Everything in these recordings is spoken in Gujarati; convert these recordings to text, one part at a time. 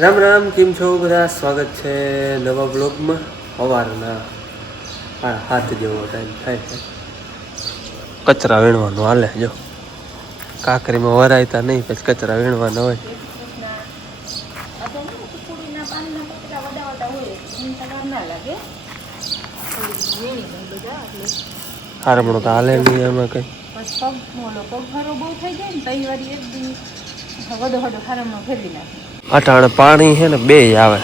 રામ રામ, કેમ છો બધા? સ્વાગત છે નવા બ્લોગમાં. સવારના 7 જેવો ટાઈમ થાય છે. કચરા વીણવાનું હાલે. જો કાકરીમાં વરાયતા નહીં, પછી કચરા વીણવાના હોય. હારમણું તો હાલે નહીં એમાં કઈ. અટાણે પાણી છે ને બે આવે.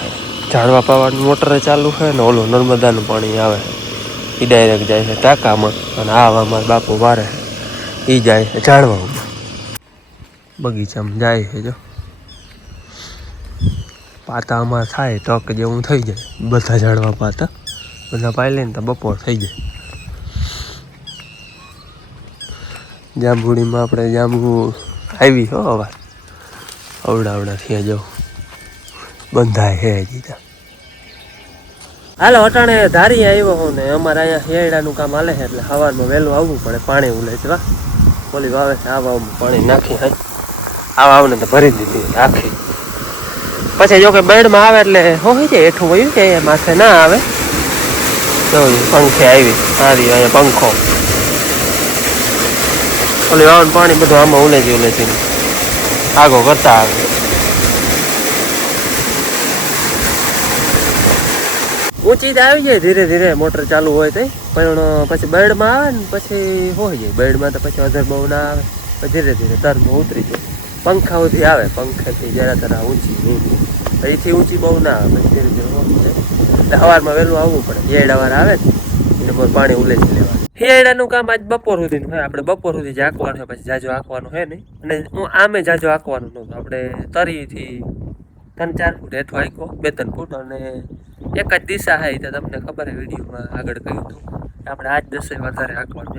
ઝાડવા પાવાની મોટર ચાલુ છે ને ઓલું નર્મદાનું પાણી આવે. એ ડાયરેક્ટ જાય છે ટાંકામાં, અને આવામાં બાપુ વારે એ જાય છે ઝાડવામાં. બગીચામાં જાય છે. જો પાતામાં થાય ટક જેવું થઈ જાય. બધા ઝાડવા પાતા બધા પાઈ લે ને તો બપોર થઈ જાય. જાંબુડીમાં આપણે જાંબુ આવી હો હવે અવડા થયા જવું બંધાય હે જીતા. હાલો અટાણે ધારી આવ્યો હું ને અમારે અહીંયા હેડાનું કામ હાલે છે, એટલે સવારમાં વહેલું આવવું પડે પાણી ઉલેચવા. ઓલી વાવે છે આ વાવમાં પાણી નાખી હાઈ આ વાવને તો ભરી દીધી આખી. પછી જો કે બેડમાં આવે એટલે હોય જાય હેઠું વયું કે માથે ના આવે. તો પંખે આવી સારી અહીંયા પંખો ઓલી વાવનું પાણી બધું આમાં ઉલેચી આગો કરતા આવે. ઊંચી જ આવી જાય ધીરે ધીરે મોટર ચાલુ હોય તો, પણ પછી બેડમાં આવે ને પછી હોય જાય. બેડમાં તો પછી અધર બહુ ના આવે, પછી ધીરે ધીરે તરમાં ઉતરી જાય. પંખા સુધી આવે, પંખાથી જરા તરા ઊંચી અહીંથી ઊંચી બહુ ના આવે, પછી ધીરે ધીરે હોય જાય. એટલે સવારમાં વહેલું આવવું પડે. હિયાડા આવે ને એને પર પાણી ઉલેચી લેવાનું. હિયાડાનું કામ આજ બપોર સુધીનું હોય. આપણે બપોર સુધી જ આંકવાનું હોય, પછી જાજો આંકવાનું હોય નહીં. અને હું આમે જાજો આંકવાનું નહોતું. આપણે તરીથી 3-4 ફૂટ હેઠું આંકો, 2-3 ફૂટ, અને એક જ દિશા હોય તો તમને ખબર છે વિડીયોમાં આગળ કહ્યું હતું. આપણે આજ 10 વધારે આંકવાનું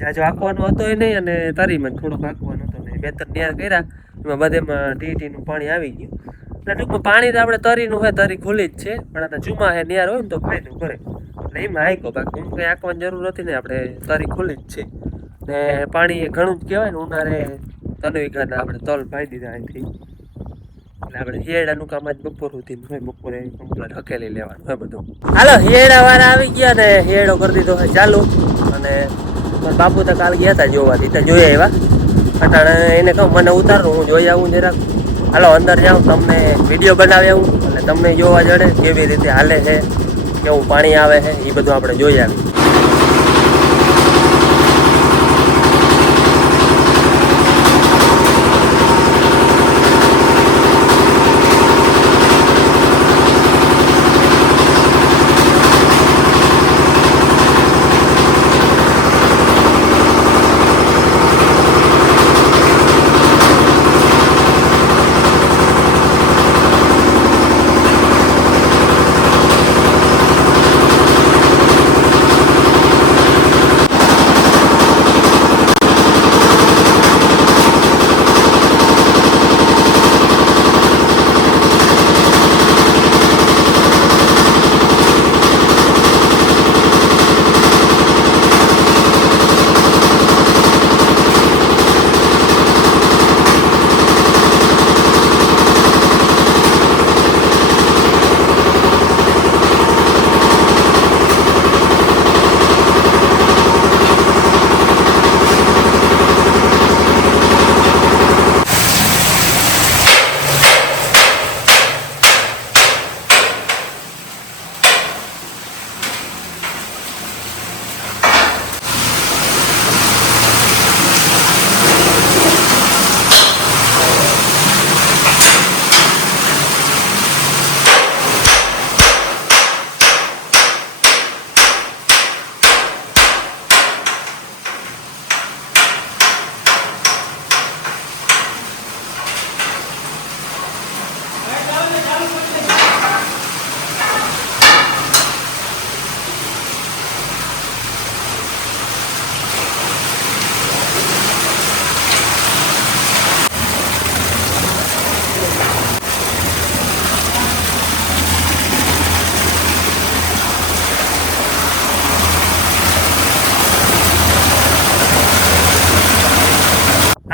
જાજો આંકવાનો હતો એ નહીં, અને તરીમાં થોડુંક આંકવાનું હતો ને 2-3 ન્યાર કર્યા. એમાં બધેમાં ટીનું પાણી આવી ગયું. એટલે ટૂંકમાં પાણી તો આપણે તરીનું હોય, તરી ખુલ્લી જ છે, પણ આ જુમા હે ન્યાર હોય ને તો ફાયદો કરે. એટલે એમાં આંકો, બાકી કંઈ આંકવાની જરૂર નથી ને, આપણે તરી ખુલ્લી જ છે. ને પાણી ઘણું જ કહેવાય ને, ઉનાળે તનવીઘાના આપણે તલ પાઈ દીધા અહીંથી. એટલે આપણે હિયાડાનું કામ આજ બપોર સુધી હોય, બપોરે કમ્પ્લેટ હકેલી લેવાનું હોય બધું. હાલો હિયાડા વાળા આવી ગયા ને હિયાડો કરી દીધો હોય ચાલુ. અને બાપુ તો કાલ ગયા હતા જોવાથી, તો જોઈ આવ્યા. અટાણે એને કહું મને ઉતારું, હું જોઈ આવું જરાક. હાલો અંદર જાઉં, તમને વિડીયો બનાવી આવું, અને તમને જોવા જડે કેવી રીતે હાલે છે, કેવું પાણી આવે છે, એ બધું આપણે જોઈ આવીએ.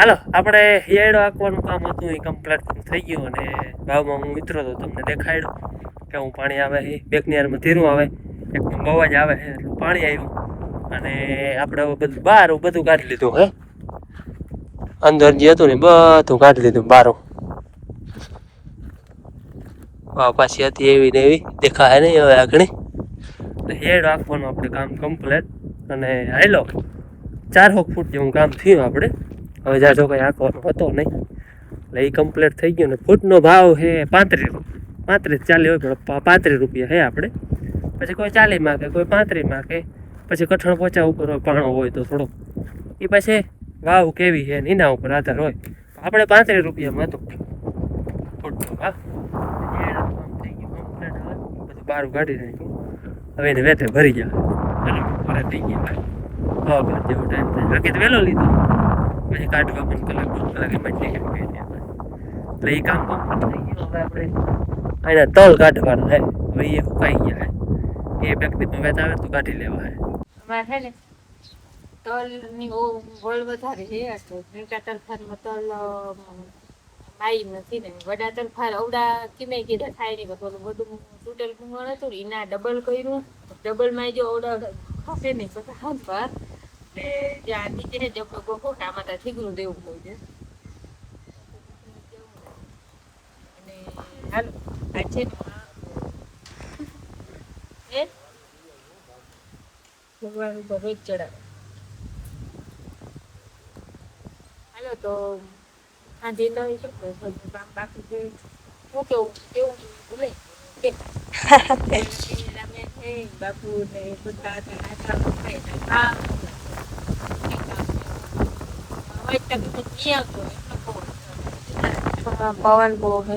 હાલો આપણે હિયાડો આંકવાનું કામ હતું એ કમ્પ્લીટ થઈ ગયું અને ભાવમાં હું મિત્રો તો તમને દેખાડ્યો કે હું પાણી આવે છે બેકની યારમાં ધીરું આવે એક અવાજ આવે છે એટલું પાણી આવ્યું અને આપણે હવે બધું બહાર બધું કાઢી લીધું હે અંદર જે હતું ને બધું કાઢી લીધું બહાર વાવ પાછી હતી એવી ને એવી દેખાય નહીં હવે આગળ હેડ આંકવાનું આપણે કામ કમ્પ્લીટ અને હાલો 4 ફૂટ જેવું કામ થયું આપણે હવે જાજો કંઈ આંકવાનો હતો નહીં એટલે એ કમ્પ્લીટ થઈ ગયું ને ફૂટનો ભાવ છે 35 40 હોય પણ 35 રૂપિયા છે આપણે પછી કોઈ 40 માગે કોઈ 35 માગે પછી કઠણ પોચા ઉપર હોય પાણો હોય તો થોડોક એ પછી વાવ કેવી છે ને એના ઉપર આધાર હોય આપણે 35 રૂપિયામાં હતું ફૂટનો ભાવ થઈ ગયું કમ્પ્લીટ હવે બધું બહાર કાઢી નાખ્યું હવે એને વેતે ભરી ગયા થઈ ગયા હા જેવો ટાઈમ થાય બાકી તો વહેલો લીધો પછી કાઢવા પણ કલાક 2 કલાકે બચી ગઈ એટલે એ કામ કમ્પ્લીટ થઈ ગયું હવે આપણે આના તળ કાઢવાના હે હવે એ સુકાઈ ગયા હે એ વ્યક્તિમાં વેત આવે તો કાઢી લેવા હે અમારે છે ને તલની હોળ વધારે છે તો મોટા તલફારમાં તલ માઈ નથી ને વડા તલફાર અવડા કિમે કીધા થાય નહીં બધું બધું તૂટેલ કુંગળ હતું ને એના ડબલ કર્યું ડબલમાં જો અવડા ખપે નહીં પછી હાથવાર ને જ્યાં નીચે છે જપડો ગોખો ટામાટા થીગરું દેવું હોય છે અને હાલો આ છે ને ભગવાન ઉપર રોજ ચડાવે હાલો તો આજે નહીં શકતો બધું કામ બાકી છે હું કેવું ભૂલે કે બાપુ ને બધા પવન બહુ છે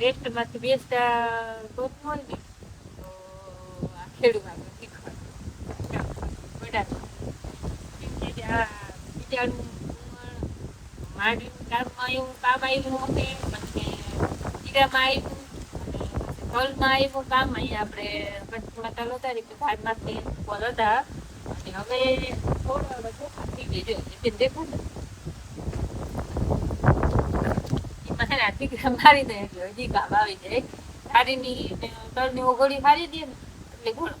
રેસ્ટમાંથી બેસતા ગોતવું હોય ને તો આ ખેડૂત આપણે શીખવાડું બધા બિચારું માંડવીનું કામમાં એવું કામ આવ્યું છે પછી જીરામાં આવ્યું તલમાં આવ્યું કામ અહીંયા આપણે પંચમાં તલ હતા ને ભાતમાંથી ફળ હતા અને હવે થોડા ચોખા થઈ ગઈ છે દેખો ને એમાં છે ને આ ટીકરા મારી દે એટલે હજી કામ આવી જાય સારીની તલની ઓગળી ફાડી દે ને એટલે બોલો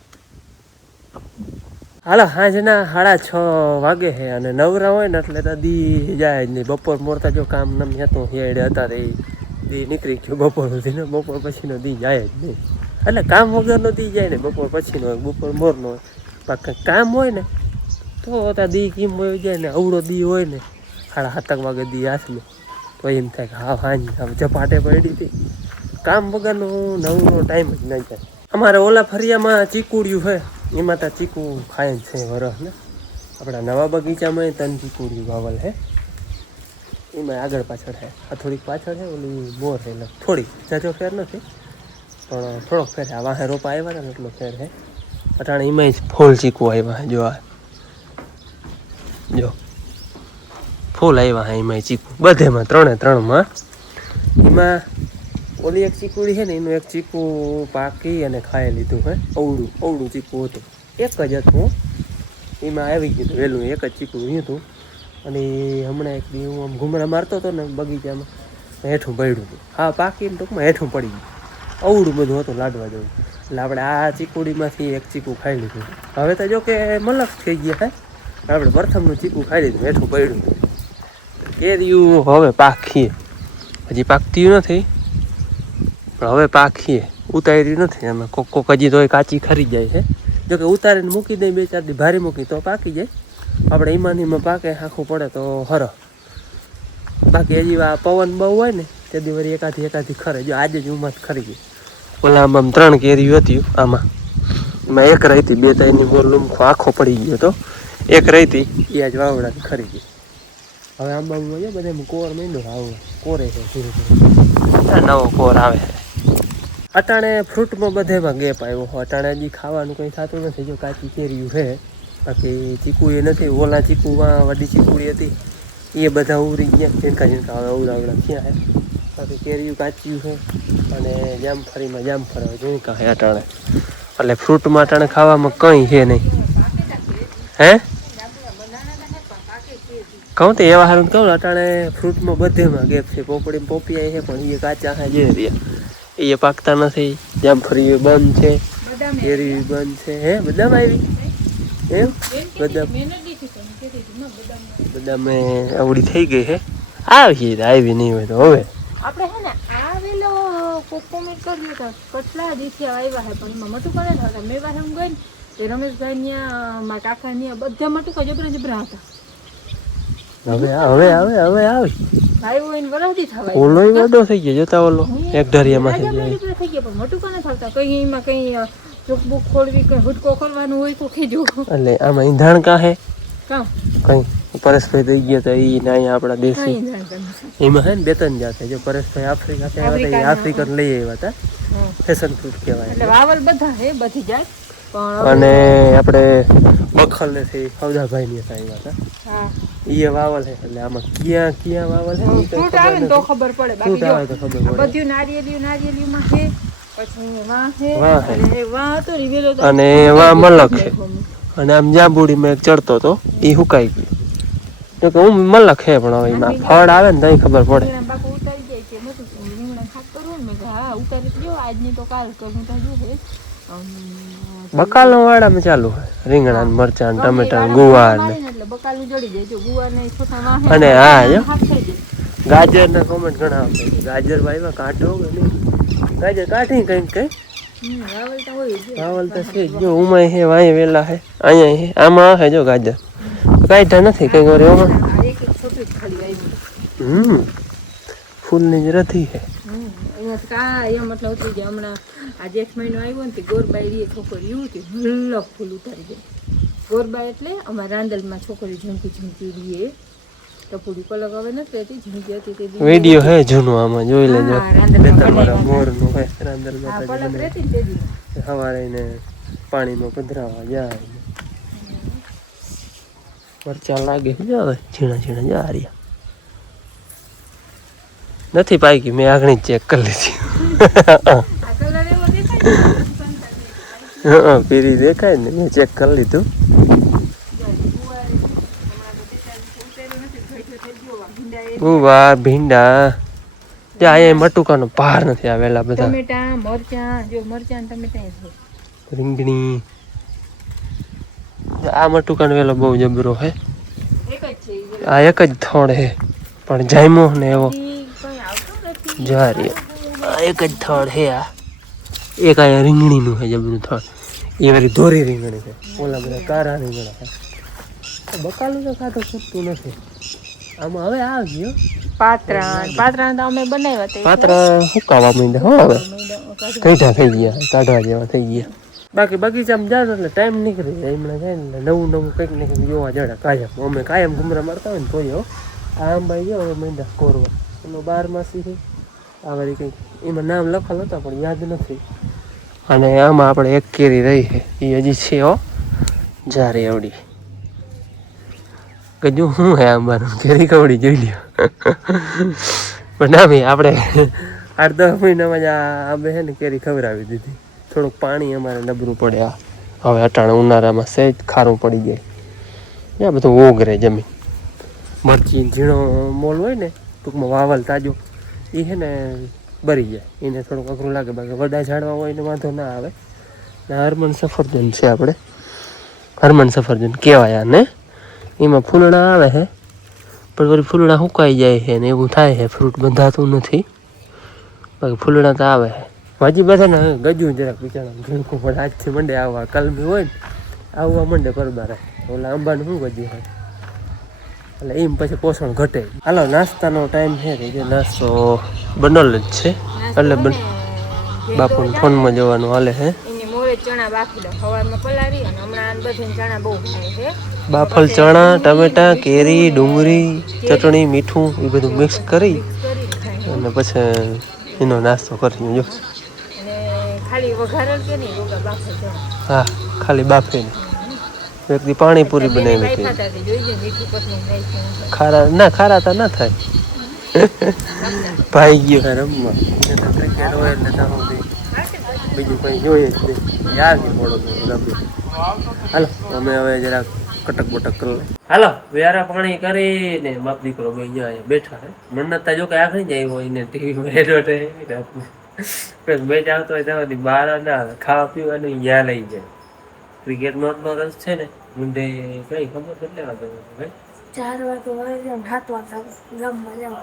હાલો સાંજના 6:30 વાગે છે અને નવરા હોય ને એટલે તો દી જાય જ નહીં બપોર મોરતા જો કામ નમ હતું હેડે હતા રે દી નીકળી ગયો બપોર સુધી ને બપોર પછીનો દી જાય જ નહીં એટલે કામ વગરનો દી જાય ને બપોર પછીનો હોય બપોર મોરનો હોય બાકી કામ હોય ને તો ત્યાં દી કેમ હોય જાય ને અવળો દી હોય ને 7:30 વાગે દી હાથમાં તો એમ થાય કે હા હાંજ ઝપાટે પડી હતી કામ વગરનો નવનો ટાઈમ જ નહીં જાય અમારે ઓલા ફરિયામાં ચીકુડિયું છે એમાં તો ચીકુ ખાય જ છે વરસ ને આપણા નવા બગીચામાં 3 ચીકુડિયું વાવલ છે એમાં આગળ પાછળ છે આ થોડીક પાછળ છે ઓલી બોર છે એટલે થોડીક જાજો ફેર નથી પણ થોડોક ફેર છે આ વાહે રોપા આવ્યા હતા ને એટલો ફેર છે અટાણે એમાં જ ફૂલ ચીકુ આવ્યા જો આ જો ફૂલ આવ્યા હા એમાં ચીકુ બધેમાં 3માં એમાં ઓલી એક ચીકુડી છે ને એનું એક ચીકુ પાકી અને ખાઈ લીધું હે અવળું ચીકુ હતું એક જ હતું એમાં આવી ગયું વહેલું એક જ ચીકુ હતું અને હમણાં એક દી હું આમ ઘૂમરા મારતો હતો ને બગીચામાં હેઠું પડ્યું હતું હા પાકીને ટૂંકમાં હેઠું પડી ગયું અવળું બધું હતું લાડવા જેવું એટલે આપણે આ ચીકુડીમાંથી એક ચીકુ ખાઈ લીધું હવે તો જો કે મલક થઈ ગયા હે આપણે પ્રથમનું ચીકુ ખાઈ લીધું હેઠું પડ્યું કેરીયું હવે પાકીએ હજી પાકતી નથી પણ હવે પાકીએ ઉતારી નથી અમે કોક હજી તો કાચી ખરી જાય છે જોકે ઉતારીને મૂકી દઈએ 2-4 દી ભારી મૂકી તો પાકી જાય આપણે ઈમાનીમાં પાકે આખું પડે તો હર બાકી હજી આ પવન બહુ હોય ને તે દી વળી એકાથી ખરે જો આજે જ ઉમસ ખરી ગઈ ઓલામાં 3 કેરીઓ હતી આમાં એમાં એક રહી હતી 2-3 બોર લૂમખો આખો પડી ગયો તો એક રહી હતી એ આજ વાવડાથી ખરી ગઈ હવે આંબામાં જો બધામાં કોર માંડ્યો આવો કોરે છે ધીરે ધીરે નવો કોર આવે છે અટાણે ફ્રૂટમાં બધેમાં ગેપ આવ્યો અટાણે હજી ખાવાનું કંઈ થતું નથી જો કાચી કેરીયું છે બાકી ચીકુ એ નથી ઓલા ચીકુમાં વડી ચીકુડી હતી એ બધા ઉરી ગયા ઝીણકા હવે અવડા ક્યાં છે બાકી કેરીયું કાચ્યું છે અને જામફળીમાં જામફળ ઝીણકા છે અટાણે એટલે ફ્રૂટમાં અટાણે ખાવામાં કંઈ છે નહીં હે કહું તો એવા હારું કહું અટાણે ફ્રૂટમાં બધેમાં ગેપ છે. પોપડી પોપિયા છે પણ એ કાચા છે જે રહ્યા એ પાકતા નથી. જામફળી બંધ છે, કેરી બંધ છે. હે બદામ આવી એમ બદામ આવડી થઈ ગઈ હે. આવી નહીં હોય તો હવે આપણે હે ને આવેલો કોકોમેટ કર્યો તો કેટલા દિવસે આવ્યા હે પણ એમાં મટુકા ન હતા. મેં વાહે હું ગઈ ને તે રમેશભાઈ ન્યા મારા કાકા ન્યા બધા મટુકા જબરા હતા. હવે આવી ભાઈ હોય ને વરસથી થવાય ઓલો મોટો થઈ ગયો જોતા ઓલો એક ઢરિયામાં થઈ જાય થઈ ગયા પણ મટુકા ન થતા. કઈ એમાં કઈ ચૂકબુક ખોલવી કઈ હુટકો કરવાનું હોય તો ખેજો. એટલે આમાં ઈંધણ કાં કામ કઈ પરેશભાઈ થઈ ગયા તો ઈ ના અહીંયા આપણા દેશી એમાં હે ને બે ત્રણ જાત જો પરેશભાઈ આફ્રિકાથી આવ્યા હતા આફ્રિકન લઈ આવ્યા હતા. ફેશન ફ્રૂટ કહેવાય. એટલે વાવલ બધા હે બધી જાત પણ અને આપણે બખલ ને થી હવદાભાઈ ની આવ્યા હતા. હા ઈ વાવલ છે એટલે આમાં ક્યાં વાવલ છે ફ્રૂટ આવે ને તો ખબર પડે. બાકી જો તો ખબર પડે બધું નારિયેળીમાં છે પછી વાહ છે વાહ હે. અને વાહ તો રીવેલો તો અને વા મલક છે અને આમ જાંબુડીમાં એક ચડતો તો ઈ હુકાઈ ગયો. તો કે હું મલક હે પણ હવે એમાં ફળ આવે ને તો ખબર પડે. બાપુ ઉતારી જાય છે મોટું રીંગણા શાક કરવું ને મેં કીધું હા ઉતારી જો આજની તો કાલ કરું તો જો હે બકાલ વાળામાં ચાલુ હોય રીંગણા ને મરચાં ને ટમેટા ને ગુવાર ને એટલે બકાલું જડી જાય જો ગુવાર ને છોટા વાહ અને હા જો હાથ થઈ જાય. ગાજર ના કોમેન્ટ ઘણા આવતા ગાજર ભાઈ કાઢો કે નહીં ગાજર કાઢી કઈ વાવલ તો હોય જ. વાવલ તો છે જો ઉમાય હે વાય વેલા હે અહીંયા હે આમાં હે જો ગાજર કાઢ્યા નથી કઈ વાર એમાં આ એક છોટું જ ખાલી આવ્યું. ફૂલની જ રથી હે. અહીંયા કા એમ મતલબ ઉતરી જાય. હમણાં આ જેઠ મહિનો આવ્યો ને તે ગોરબાઈ છોકરી હતી હલ્લો ફૂલ ઉતારી જાય. ગોરબા એટલે અમારા રાંદલમાં છોકરી ઝંકી રીએ ટપુડી પલક હવે નથી રહેતી ઝંકી હતી તે વિડિયો હે જૂનો આમાં જોઈ લેજો. હા, રાંદલમાં તમારા મોરનું હે રાંદલ હા માં પલક રહેતી ને તે દી સવારે ને પાણીમાં પધરાવા જાય મરચા લાગે જાવે ઝીણા જા રહ્યા નથી પાકી. મેં આગળ ચેક કરી લીધી. આ કલર એવો દેખાય હા પીરી દેખાય ને મેં ચેક કરી લીધું. ગુવાર ભીંડા ત્યાં અહીંયા મટુકાનો પાર નથી આવેલા બધા. ટમેટા મરચાં જો મરચાં ટમેટા છે. રીંગણી આ મટુકાનો વેલો બહુ જબરો હે. એક જ છે ઈ. આ એક જ થોડ હે પણ જાયમો ને એવો કઈ આવતો નથી. જારી આ એક જ થોડ હે. આ એક આ રીંગણીનું હે જબરું થોડ એ વારી ધોરી રીંગણી છે. ઓલા બધા કારા રીંગણા છે. બકાલું તો ખાતો ખૂટતું નથી આમાં. હવે આ ગયો પાત્રા તો અમે બનાવ્યા તે પાત્રા હુકાવા માંડ્યા હો. હવે કઈઠા થઈ ગયા કાઢવા જેવા થઈ ગયા. બાકી બગીચામાં જાતો એટલે ટાઈમ નીકળી જાય. હમણાં જાય ને નવું કંઈક ને કંઈક જોવા જડે કાયમ. અમે કાયમ ઘુમરા મારતા હોય ને તોય આ આંબાઈ ગયો હવે માંડ્યા કોરવા. એનો 12 માસી છે આ વારી કંઈક એમાં નામ લખેલ હતા પણ યાદ નથી. અને આમાં આપણે એક કેરી રહી છે એ હજી છે હો જારી એવડી કજુ શું હે આંબાનું કેરી કવડી જોઈ લ્યો. પણ ના ભાઈ આપણે 8-10 મહિનામાં જ આ આંબે છે ને કેરી ખવડાવી દીધી. થોડુંક પાણી અમારે નબરું પડે. આ હવે અટાણે ઉનાળામાં સહેજ ખારું પડી જાય ત્યાં બધું ઓગરે જમીન. મરચી ઝીણો મોલ હોય ને ટૂંકમાં વાવલ તાજો એ છે ને બરી જાય એને થોડુંક અઘરું લાગે. બાકી વડા ઝાડવા હોય ને વાંધો ના આવે. ને હરમન સફરજન છે આપણે હરમન સફરજન કહેવાય આને. એમાં ફૂલડા આવે છે પણ વળી ફૂલડા સુકાઈ જાય છે ને એવું થાય છે. ફ્રૂટ બંધાતું નથી બાકી ફૂલડા તો આવે છે. હજી બધા ને ગજું જરાક બિચારા ઝીણકું પણ આજથી મંડે આવવા કલમી હોય ને આવવા મંડે પરબારે. ઓલા આંબાનું શું ગજ્યું હોય એટલે એમ પછી પોષણ ઘટે. હાલો નાસ્તાનો ટાઈમ છે જે નાસ્તો બનલ જ છે એટલે બાપુને ફોનમાં જવાનું હાલે છે. એની મોરે ચણા બાફી દો સવારમાં પલાળી અને હમણાં બધે ચણા બહુ ખાય છે. બાફલ ચણા ટમેટા કેરી ડુંગળી ચટણી મીઠું એ બધું મિક્સ કરી અને પછી એનો નાસ્તો કરી જો. અને ખાલી વઘારેલ કે નહીં રોગા બાફે ચણા. હા ખાલી બાફીને એક દી પાણીપુરી બનાવી હતી. જોઈજે મીઠું પસંદ થાય છે. ખારા ના ખારા તો ના થાય. ભાઈ ગયો હે રમવા ક્રિકેટ હોય એટલે બીજું કંઈ જોઈએ જ નહીં. યાર નહીં પડો રમી. હાલો અમે હવે જરાક કટક બટક કરી લે. હાલો વ્યારા પાણી કરીને બાપ દીકરો બે અહીંયા બેઠા હે. મન્નતા જો કે આખરી જાય હોય ને ટીવી હેડોટે મેચ આવતો હોય તો બહાર ના આવે ખાવા પીવાનું યા લઈ જાય. ક્રિકેટમાં તો રસ છે ને મુંડે કઈ ખબર કેટલે વાગે ભાઈ 4 વાગે હોય છે ને 7 વાગે રમવા જાવ.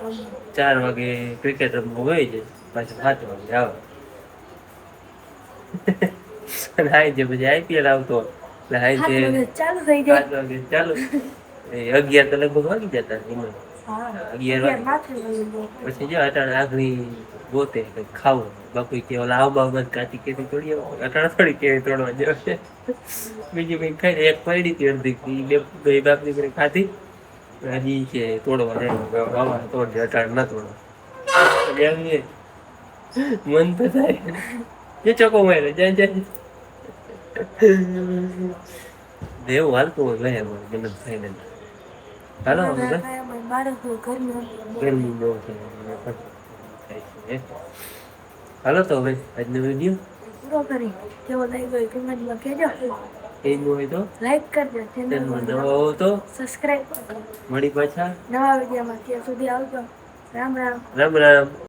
4 વાગે ક્રિકેટ રમવા હોય છે પાછું 7 વાગે આવે. અને હાઈ જે પછી આઈપીએલ આવતો એટલે હાઈ જે ચાલુ થઈ જાય. 7 વાગે ચાલુ એ 11 તો લગભગ વાગી જતા એમાં. 11 વાગે પછી જો અટાણે આગળી ગોતે કંઈક ખાવું બાપુ કે ઓલા આવ બાવ બસ કાચી કેરી તોડી આવો અટાણે થોડી કેરી તોડવા જશે બીજું કંઈક ખાઈ એક પડી હતી અડધી બે બાપ દીકરી ખાધી હજી છે તોડવા જાય બાબા તોડજે અટાણે ના તોડવા મન તો થાય જે ચોકો મારે જાય જાય દેવું હાલતું હોય ભાઈ મહેનત થાય ને હાલો ગરમી બહુ છે હાલો તો હવે આજનો વિડીયો પૂરો કરી કેવો લાગ્યો એ કમેન્ટમાં કહેજો. એમ હોય તો લાઈક કરજો, ચેનલમાં નવા હો તો સબસ્ક્રાઇબ કરજો. મળી પાછા નવા વિડીયોમાં ત્યાં સુધી આવજો. રામ રામ. રામ રામ.